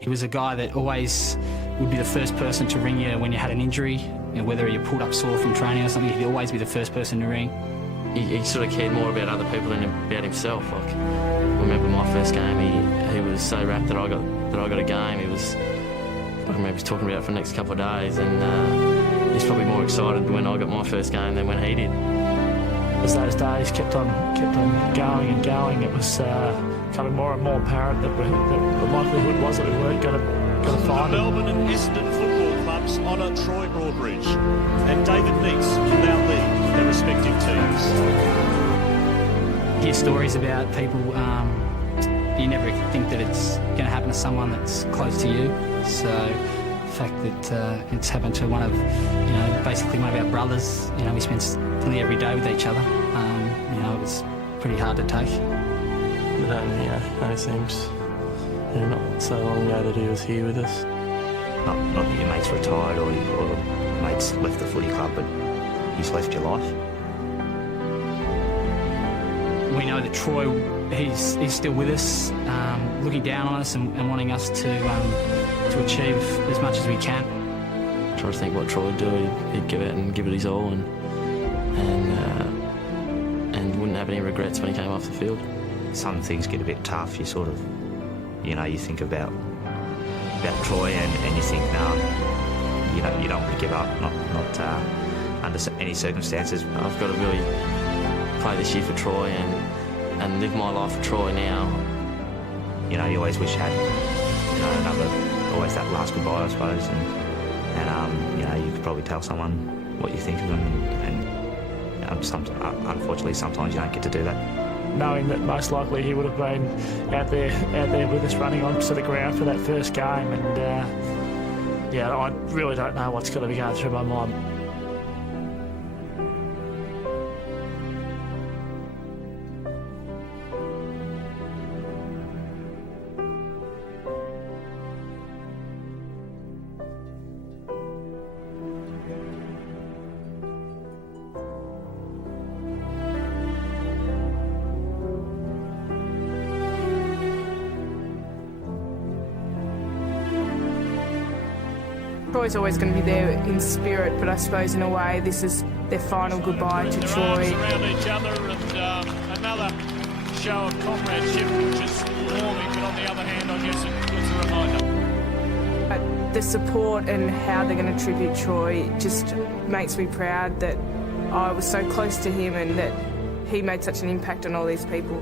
He was a guy that always would be the first person to ring you when you had an injury, whether you pulled up sore from training or something, he'd always be the first person to ring. He sort of cared more about other people than about himself. Like, I remember my first game, he was so rapt that I got a game. I remember he was talking about it for the next couple of days, and he's probably more excited when I got my first game than when he did. As those days kept on going and going, it was becoming more and more apparent that the likelihood was that we weren't going to find him. Melbourne and Essendon football clubs honour Troy Broadbridge, and David Neitz will now lead their respective teams. You hear stories about people, you never think that it's going to happen to someone that's close to you. So the fact that it's happened to one of, basically one of our brothers, we spent nearly every day with each other. It was pretty hard to take. But it seems not so long ago that he was here with us. Not that your mate's retired or your mate's left the footy club, but he's left your life. We know that Troy, he's still with us, looking down on us and wanting us to achieve as much as we can. Try to think what Troy would do. He'd give out and give it his all, and wouldn't have any regrets when he came off the field. Some things get a bit tough. You sort of, you think about Troy and you think, no, you don't want to give up, not under any circumstances. I've got to really play this year for Troy and live my life for Troy now. You always wish you had, always that last goodbye, I suppose, and you could probably tell someone what you think of them, and unfortunately sometimes you don't get to do that. Knowing that most likely he would have been out there with us running onto the ground for that first game, and I really don't know what's going to be going through my mind. Troy's always going to be there in spirit, but I suppose in a way this is their final goodbye to Troy. Arms around each other, and another show of comradeship, which is warming, but on the other hand, I guess it's a reminder. But the support and how they're going to tribute Troy just makes me proud that I was so close to him and that he made such an impact on all these people.